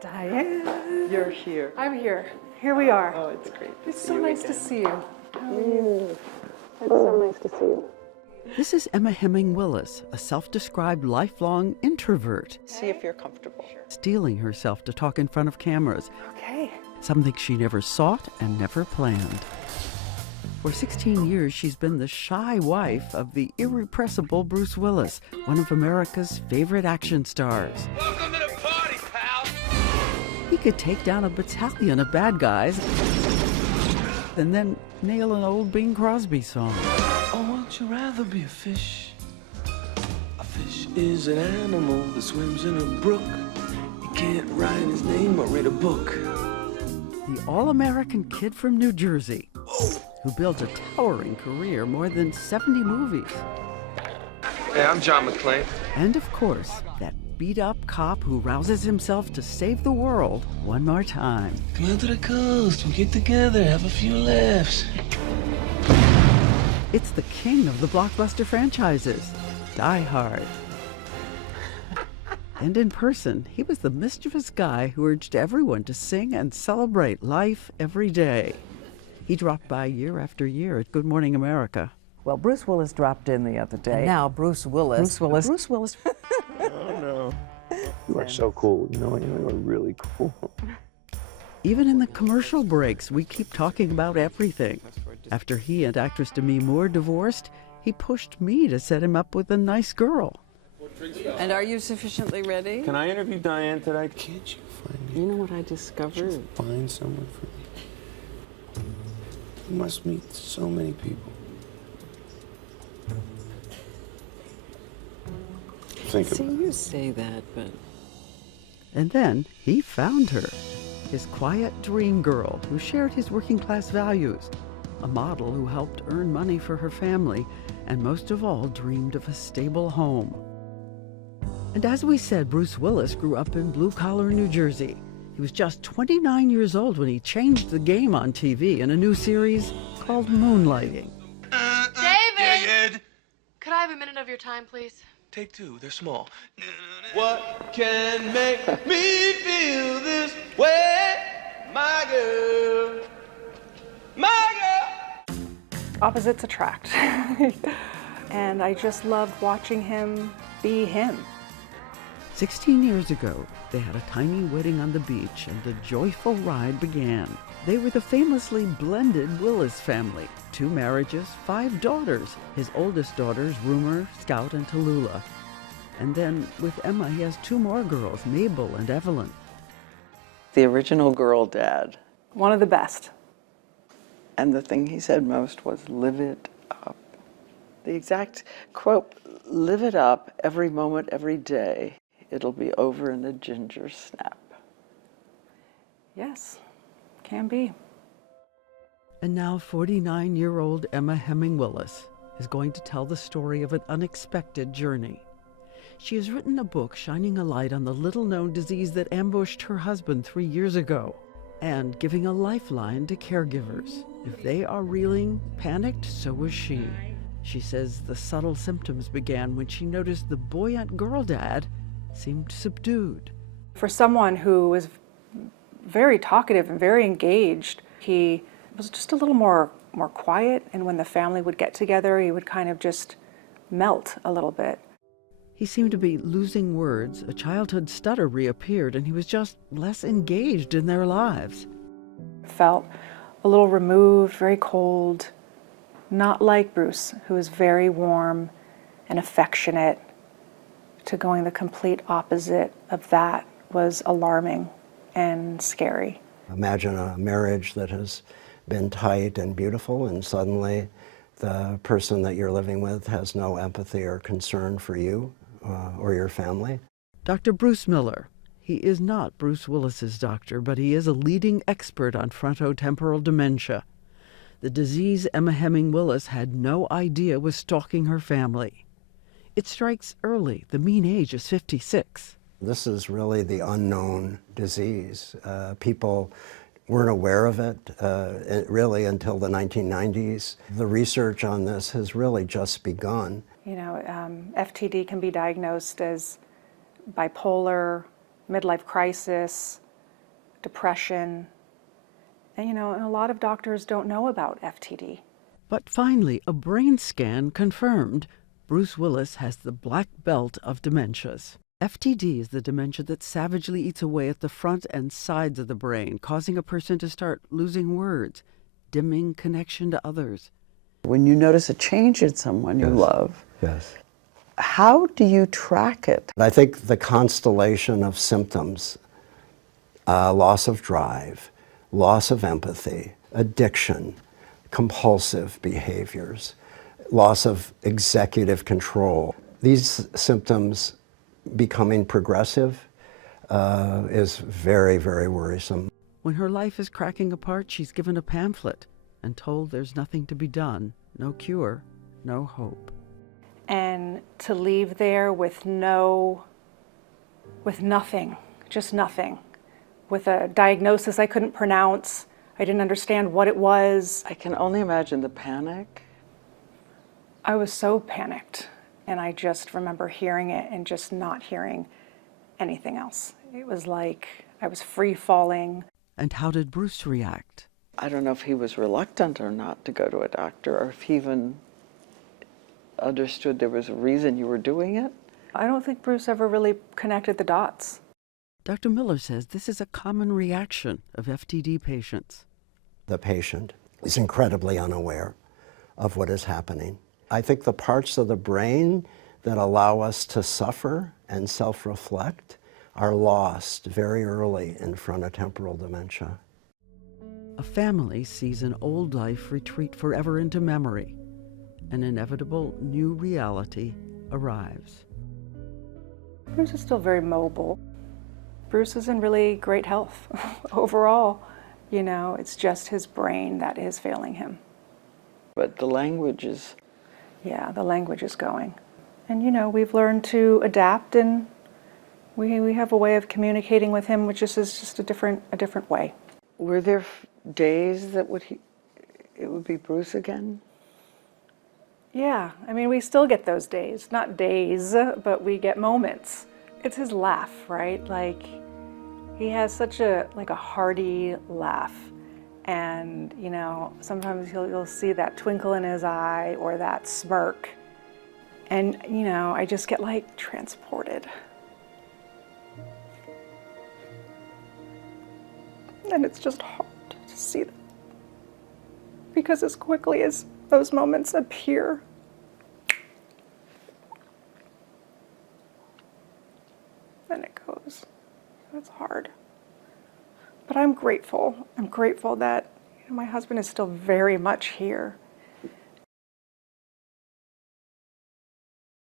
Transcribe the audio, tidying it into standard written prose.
Diane. You're here. I'm here. Here we are. Oh, it's great. It's so nice to see you. How are you? It's so nice to see you. This is Emma Heming Willis, a self-described lifelong introvert. See if you're comfortable. Steeling herself to talk in front of cameras, Okay. something she never sought and never planned. For 16 years, she's been the shy wife of the irrepressible Bruce Willis, one of America's favorite action stars. Welcome to the party, pal! He could take down a battalion of bad guys and then nail an old Bing Crosby song. Oh, won't you rather be a fish? A fish is an animal that swims in a brook. You can't write his name or read a book. The all-American kid from New Jersey, who built a towering career, more than 70 movies. Hey, I'm John McClane. And of course, that beat-up cop who rouses himself to save the world one more time. Come out to the coast, we'll get together, have a few laughs. It's the king of the blockbuster franchises, Die Hard. And in person, he was the mischievous guy who urged everyone to sing and celebrate life every day. He dropped by year after year at Good Morning America. Well, Bruce Willis dropped in the other day. And now Bruce Willis. Bruce Willis. Bruce Willis. Oh, no. You are so cool. You are really cool. Even in the commercial breaks, we keep talking about everything. After he and actress Demi Moore divorced, he pushed me to set him up with a nice girl. And are you sufficiently ready? Can I interview Diane today? Can't you find me? You know what I discovered? Find someone for me. You must meet so many people. Think See, about it. you say that, but And then he found her, his quiet dream girl who shared his working-class values, a model who helped earn money for her family, and most of all dreamed of a stable home. And as we said, Bruce Willis grew up in blue-collar New Jersey. He was just 29 years old when he changed the game on TV in a new series called Moonlighting. David! Could I have a minute of your time, please? Take two, they're small. What can make me feel this way, my girl? My girl! Opposites attract. And I just loved watching him be him. 16 years ago, they had a tiny wedding on the beach, and the joyful ride began. They were the famously blended Willis family. 2 marriages, 5 daughters. His oldest daughters, Rumor, Scout, and Tallulah. And then, with Emma, he has 2 more girls, Mabel and Evelyn. the original girl dad. One of the best. And the thing he said most was, live it up. The exact quote, live it up every moment, every day. It'll be over in a ginger snap. Yes, can be. And now 49-year-old Emma Heming Willis is going to tell the story of an unexpected journey. She has written a book shining a light on the little-known disease that ambushed her husband 3 years ago, and giving a lifeline to caregivers. If they are reeling, panicked, so was she. She says the subtle symptoms began when she noticed the buoyant girl dad seemed subdued. For someone who was very talkative and very engaged, he was just a little more quiet, and when the family would get together, he would kind of just melt a little bit. He seemed to be losing words, a childhood stutter reappeared, and he was just less engaged in their lives. Felt a little removed, very cold, not like Bruce, who was very warm and affectionate. To going the complete opposite of that was alarming and scary. Imagine a marriage that has been tight and beautiful, and suddenly the person that you're living with has no empathy or concern for you or your family. Dr. Bruce Miller. He is not Bruce Willis's doctor, but he is a leading expert on frontotemporal dementia, the disease Emma Heming Willis had no idea was stalking her family. It strikes early. The mean age is 56. This is really the unknown disease. People weren't aware of it really until the 1990s. The research on this has really just begun. You know, FTD can be diagnosed as bipolar, midlife crisis, depression. And, and a lot of doctors don't know about FTD. But finally, a brain scan confirmed Bruce Willis has the black belt of dementias. FTD is the dementia that savagely eats away at the front and sides of the brain, causing a person to start losing words, dimming connection to others. When you notice a change in someone you love, Yes. how do you track it? I think the constellation of symptoms, loss of drive, loss of empathy, addiction, compulsive behaviors, loss of executive control, these symptoms becoming progressive is very, very worrisome. When her life is cracking apart, she's given a pamphlet and told there's nothing to be done, no cure, no hope. And to leave there with nothing, just nothing, with a diagnosis I couldn't pronounce. I didn't understand what it was. I can only imagine the panic. I was so panicked, and I just remember hearing it and just not hearing anything else. It was like I was free falling. And how did Bruce react? I don't know if he was reluctant or not to go to a doctor, or if he even understood there was a reason you were doing it. I don't think Bruce ever really connected the dots. Dr. Miller says this is a common reaction of FTD patients. The patient is incredibly unaware of what is happening. I think the parts of the brain that allow us to suffer and self-reflect are lost very early in frontotemporal dementia. A family sees an old life retreat forever into memory. An inevitable new reality arrives. Bruce is still very mobile. Bruce is in really great health overall. It's just his brain that is failing him. But the language is... Yeah, the language is going. And we've learned to adapt, and we have a way of communicating with him, which is just a different way. Were there days that it would be Bruce again? Yeah, we still get those days. Not days, but we get moments. It's his laugh, right? Like, he has such a hearty laugh. And, sometimes you'll see that twinkle in his eye or that smirk. And, I just get transported. And it's just hard to see that. Because as quickly as those moments appear, then it goes. It's hard. But I'm grateful. I'm grateful that my husband is still very much here.